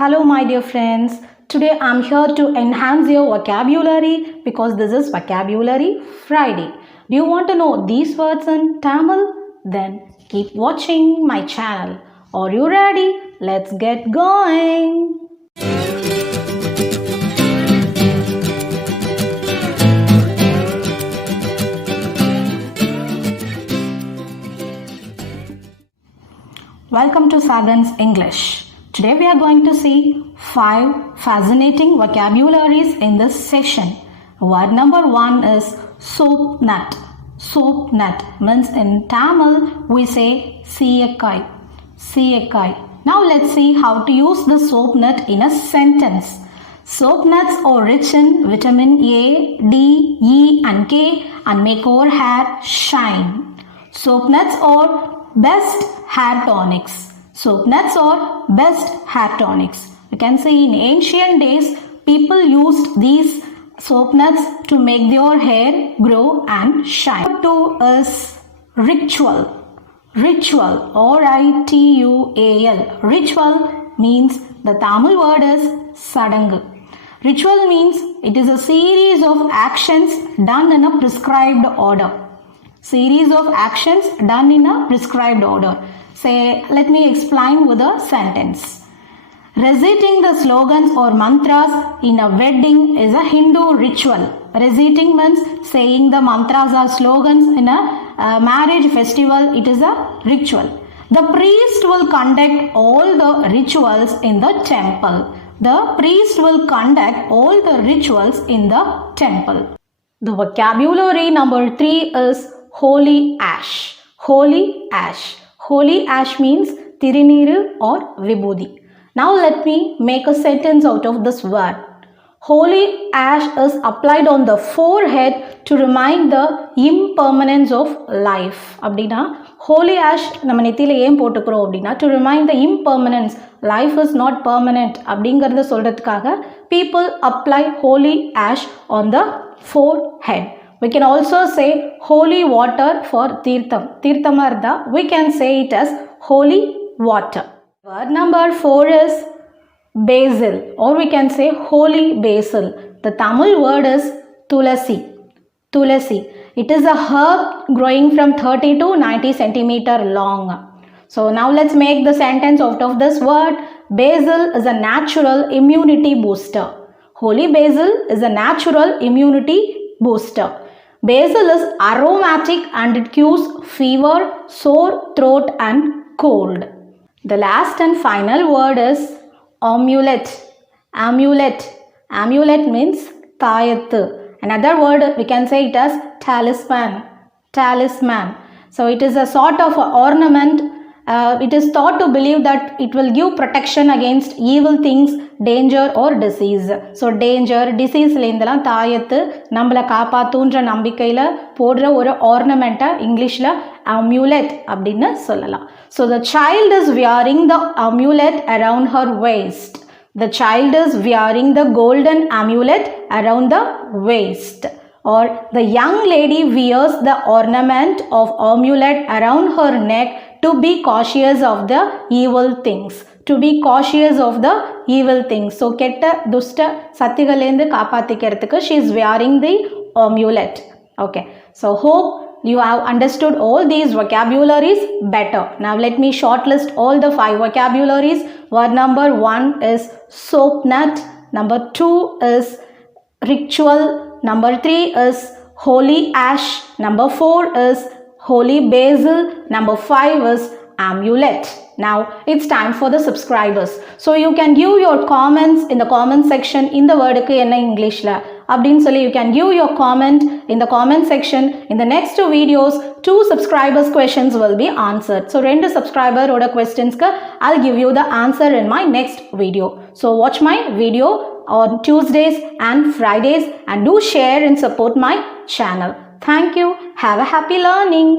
Hello, my dear friends. Today I'm here to enhance your vocabulary because this is Vocabulary Friday. Do you want to know these words in Tamil? Then keep watching my channel. Are you ready? Let's get going. Welcome to Sagan's English. Today we are going to see 5 fascinating vocabularies in this session. Word number 1 is soapnut. Soapnut means in Tamil we say seekai. Seekai. Now let's see how to use the soapnut in a sentence. Soapnuts are rich in vitamin A, D, E and K and make our hair shine. Soapnuts are best hair tonics. Soapnuts are best hair tonics. You can see in ancient days, people used these soapnuts to make their hair grow and shine. Number 2 is ritual. Ritual, R-I-T-U-A-L. Ritual means the Tamil word is sadangu. Ritual means it is a series of actions done in a prescribed order. Series of actions done in a prescribed order. Say, let me explain with a sentence. Reciting the slogans or mantras in a wedding is a Hindu ritual. Reciting means saying the mantras or slogans in a marriage festival. It is a ritual. The priest will conduct all the rituals in the temple. The priest will conduct all the rituals in the temple. The vocabulary number 3 is holy ash. Holy ash. Holy ash means tiriniru or vibhuti. Now let me make a sentence out of this word. Holy ash is applied on the forehead to remind the impermanence of life. அப்படினா holy ash நம்ம நெத்தியில ஏன் போட்டுக்கிறோம் அப்படினா to remind the impermanence. Life is not permanent அப்படிங்கறத சொல்றதுக்காக people apply holy ash on the forehead. We can also say holy water for tirtham. Tirthamarda, we can say it as holy water. Word number 4 is basil, or we can say holy basil. The Tamil word is tulasi. Tulasi. It is a herb growing from 30 to 90 centimeter long. So now let's make the sentence out of this word. Basil is a natural immunity booster. Holy basil is a natural immunity booster. Basil is aromatic and it cures fever, sore throat and cold. The last and final word is amulet. Amulet. Amulet means thayathu. Another word we can say it as talisman. Talisman. So it is a sort of ornament. It is thought to believe that it will give protection against evil things, danger or disease. So danger, disease லெந்தலாம் தாயத்து நம்மள காப்பாத்துன்ற நம்பிக்கையில போடுற ஒரு ornament இங்கிலீஷ்ல amulet அப்படினு சொல்லலாம். So the child is wearing the amulet around her waist. The child is wearing the golden amulet around the waist. Or the young lady wears the ornament of amulet around her neck to be cautious of the evil things. To be cautious of the evil things. So, ketta dusta sathigalendu kaapathikiradhukku she is wearing the amulet. Okay. So, hope you have understood all these vocabularies better. Now, let me shortlist all the 5 vocabularies. Word number 1 is soapnut. Number 2 is ritual. Number 3 is holy ash. Number 4 is holy basil. Number 5 is amulet. Now it's time for the subscribers. So you can give your comments in the comment section in the word ku enna English la அப்படினு சொல்லி you can give your comment in the comment section. In the next 2 videos 2 subscribers questions will be answered. So 2 subscriber oda questions ku I'll give you the answer in my next video. So watch my video on Tuesdays and Fridays and do share and support my channel. Thank you. Have a happy learning.